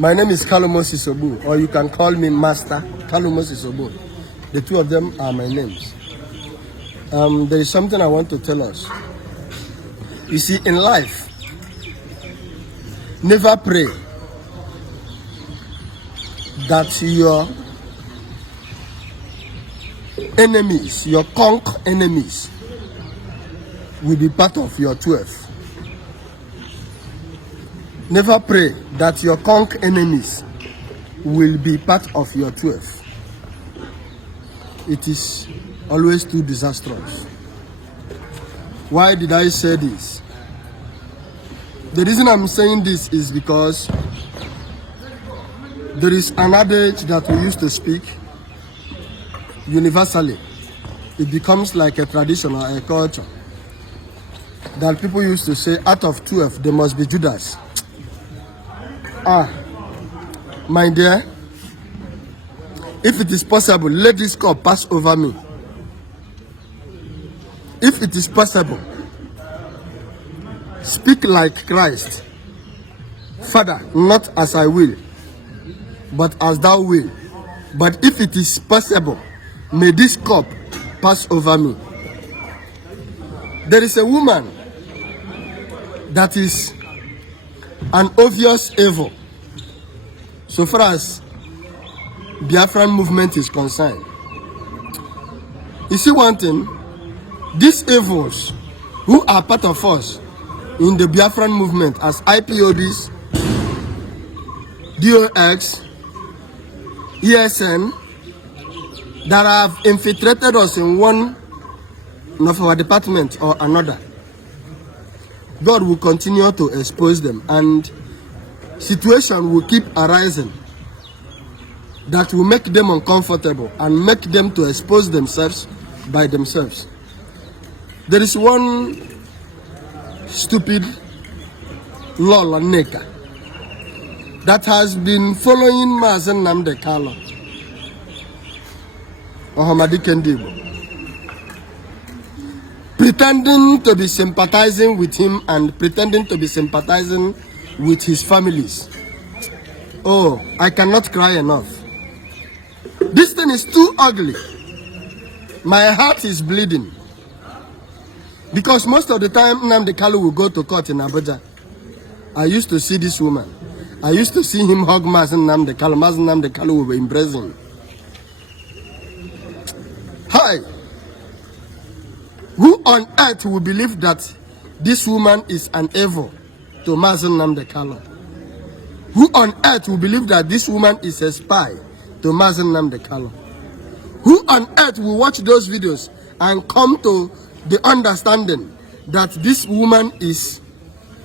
My name is Kalu Moses Obu, or you can call me Master Kalu Moses Obu. The two of them are my names. There is something I want to tell us. You see, in life, never pray that your enemies, your conk enemies, will be part of your 12. Never pray that your conk enemies will be part of your 12. It is always too disastrous. Why did I say this? The reason I'm saying this is because there is an adage that we used to speak universally. It becomes like a tradition or a culture that people used to say, out of 12, there must be Judas. My dear, if it is possible, let this cup pass over me. If it is possible, speak like Christ. Father, not as I will, but as thou will. But if it is possible, may this cup pass over me. There is a woman that is an obvious evil so far as Biafran movement is concerned. You see one thing, these evils who are part of us in the Biafran movement as IPOBs, DOX, ESN, that have infiltrated us in one of our department or another, God will continue to expose them, and situation will keep arising that will make them uncomfortable and make them to expose themselves by themselves. There is one stupid Lola Neka that has been following Mazi Nnamdi Kanu or pretending to be sympathizing with him and pretending to be sympathizing with his families. Oh, I cannot cry enough. This thing is too ugly. My heart is bleeding. Because most of the time, Nnamdi Kanu will go to court in Abuja. I used to see this woman. I used to see him hug Mazi Nnamdi Kanu. Mazi Nnamdi Kanu will embrace him. Hi. Who on earth will believe that this woman is an evil to Mazi Nnamdi Kanu? Who on earth will believe that this woman is a spy to Mazi Nnamdi Kanu? Who on earth will watch those videos and come to the understanding that this woman is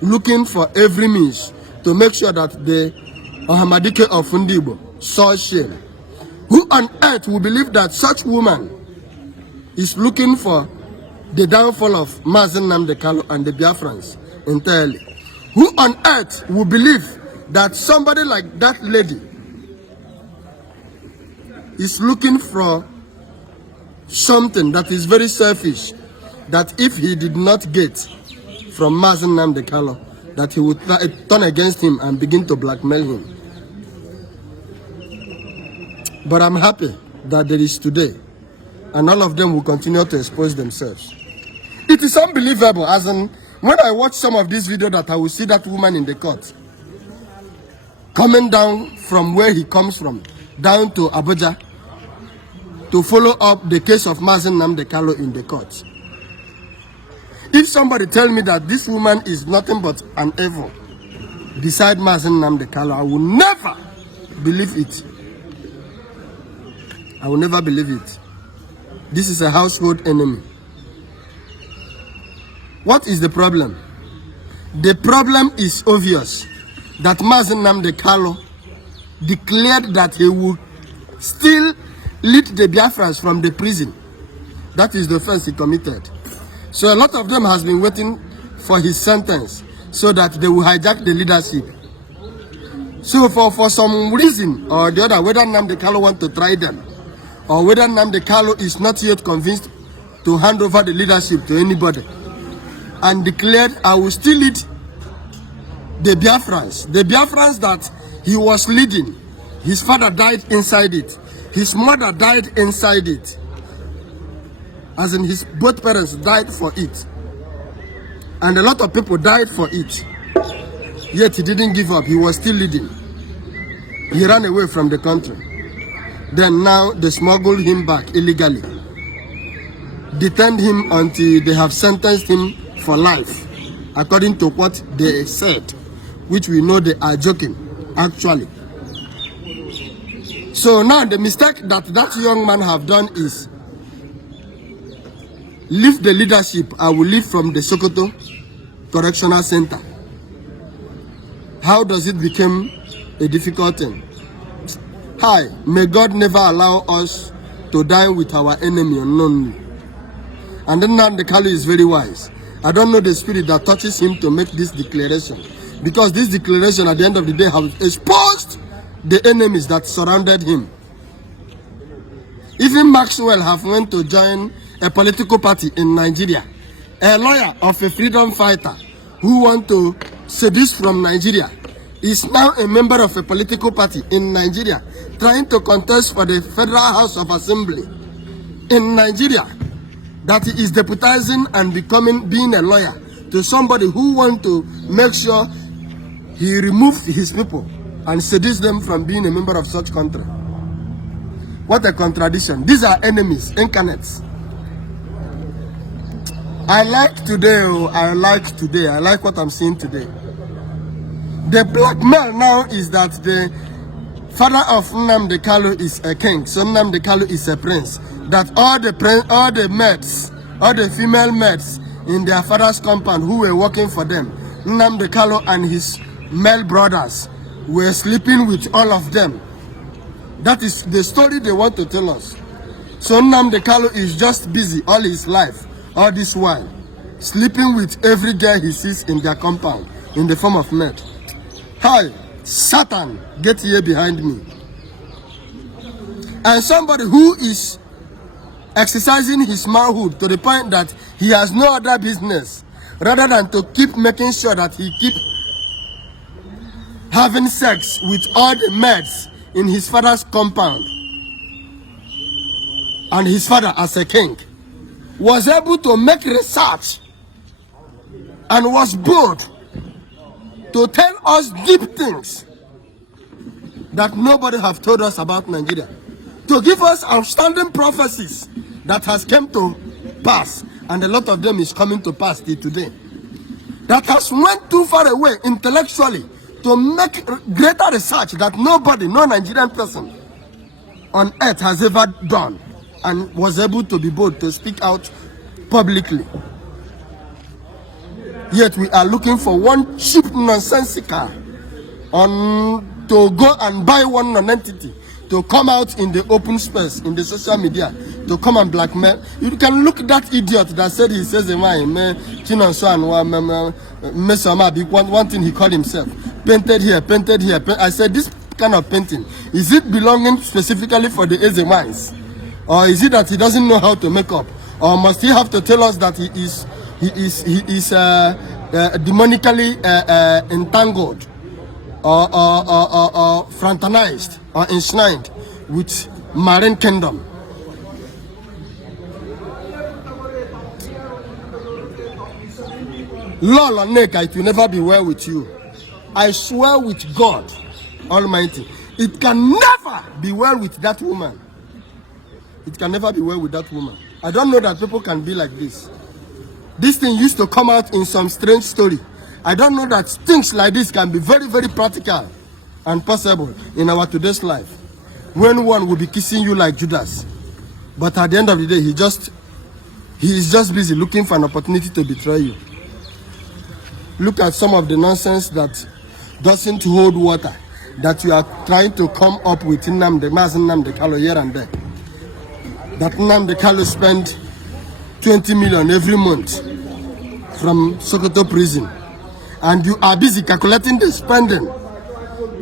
looking for every means to make sure that the Ohamadike of Igbo saw shame? Who on earth will believe that such woman is looking for the downfall of Mazi Nnamdi Kanu and the Biafrans entirely? Who on earth will believe that somebody like that lady is looking for something that is very selfish, that if he did not get from Mazi Nnamdi Kanu, that he would turn against him and begin to blackmail him? But I'm happy that there is today, and all of them will continue to expose themselves. It is unbelievable, as in, when I watch some of these videos, that I will see that woman in the court, coming down from where he comes from, down to Abuja, to follow up the case of Mazi Nnamdi Kanu in the court. If somebody tell me that this woman is nothing but an evil beside Mazi Nnamdi Kanu, I will never believe it. I will never believe it. This is a household enemy. What is the problem? The problem is obvious, that Mazi Nnamdi Kanu declared that he would still lead the Biafrans from the prison. That is the offense he committed. So a lot of them has been waiting for his sentence so that they will hijack the leadership. So for some reason or the other, whether Nnamdi Kanu want to try them, or whether Nnamdi Kanu is not yet convinced to hand over the leadership to anybody, and declared, I will still lead the Biafrans that He was leading. His father died inside it. His mother died inside it. As in, his both parents died for it. And a lot of people died for it. Yet he didn't give up. He was still leading. He ran away from the country. Then now they smuggled him back illegally. Detained him until they have sentenced him for life, according to what they said, which we know they are joking, actually. So now the mistake that young man have done is leave the leadership. I will leave from the Sokoto Correctional Center. How does it become a difficult thing? Hi, may God never allow us to die with our enemy unknowingly. And then Nnamdi Kanu is very wise. I don't know the spirit that touches him to make this declaration. Because this declaration at the end of the day has exposed the enemies that surrounded him. Even Maxwell have went to join a political party in Nigeria. A lawyer of a freedom fighter who want to seduce from Nigeria is now a member of a political party in Nigeria, trying to contest for the Federal House of Assembly in Nigeria. That he is deputizing and being a lawyer to somebody who want to make sure he remove his people and seduce them from being a member of such country. What a contradiction. These are enemies, incarnates. I like what I'm seeing today. The blackmail now is that the father of Nnamdi Kanu is a king, so Nnamdi Kanu is a prince. That all the female maids in their father's compound who were working for them, Nnamdi Kanu and his male brothers were sleeping with all of them. That is the story they want to tell us. So Nnamdi Kanu is just busy all his life, all this while, sleeping with every girl he sees in their compound in the form of maid. Hi, Satan, get here behind me. And somebody who is exercising his manhood to the point that he has no other business rather than to keep making sure that he keep having sex with all the maids in his father's compound. And his father, as a king, was able to make research and was bold to tell us deep things that nobody have told us about Nigeria. To give us outstanding prophecies that has come to pass, and a lot of them is coming to pass till today. That has went too far away intellectually to make greater research that nobody, no Nigerian person on earth has ever done, and was able to be bold to speak out publicly. Yet we are looking for one cheap nonsensical to go and buy one non-entity to come out in the open space, in the social media, to come and blackmail. You can look at that idiot that said he says one thing he called himself. Painted here, painted here. I said, this kind of painting, is it belonging specifically for the Ezewines? Or is it that he doesn't know how to make up? Or must he have to tell us that he is demonically entangled or fraternized or enshrined with marine kingdom? Lol and Nick, it will never be well with you. I swear with God Almighty, it can never be well with that woman. It can never be well with that woman. I don't know that people can be like this. This thing used to come out in some strange story. I don't know that things like this can be very, very practical and possible in our today's life. When one will be kissing you like Judas, but at the end of the day, he is just busy looking for an opportunity to betray you. Look at some of the nonsense that doesn't hold water that you are trying to come up with Mazi Nnamdi Kanu here and there. That Nnamdi Kanu spend 20 million every month from Sokoto prison, and you are busy calculating the spending.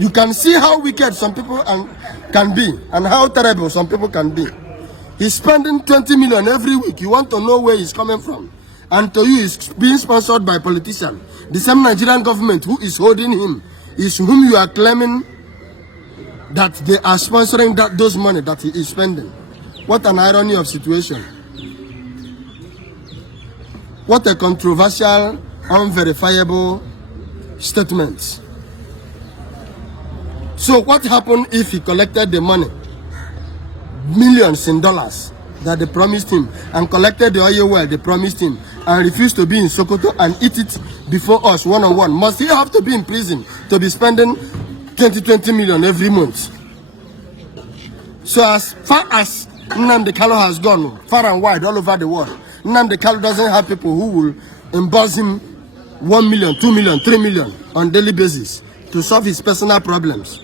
You can see how wicked some people can be and how terrible some people can be. He's spending 20 million every week. You want to know where he's coming from, and to you is being sponsored by politicians. The same Nigerian government who is holding him is whom you are claiming that they are sponsoring those money that he is spending. What an irony of situation. What a controversial, unverifiable statement. So what happened if he collected the money, millions in dollars, that they promised him, and collected the oil well they promised him, and refused to be in Sokoto and eat it before us one-on-one? Must he have to be in prison to be spending 20 million every month? So as far as Nnamdi Kanu has gone, far and wide, all over the world, Nnamdi Kanu doesn't have people who will emboss him 1 million, 2 million, 3 million on daily basis to solve his personal problems.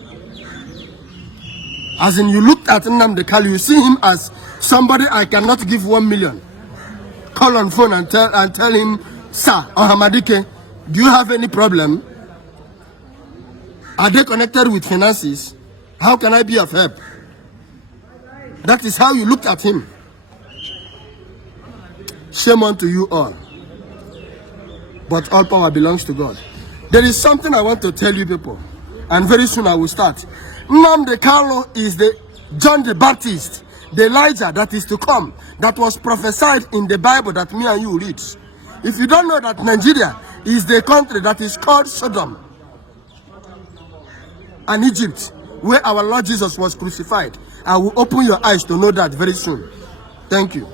As in, you looked at Nnamdi Kanu, you see him as somebody I cannot give 1 million. Call on phone and tell him, sir, or Hamadike, do you have any problem? Are they connected with finances? How can I be of help? That is how you looked at him. Shame unto you all. But all power belongs to God. There is something I want to tell you people, and very soon I will start. Nnamdi Kanu is the John the Baptist, the Elijah that is to come, that was prophesied in the Bible that me and you read. If you don't know that Nigeria is the country that is called Sodom and Egypt, where our Lord Jesus was crucified, I will open your eyes to know that very soon. Thank you.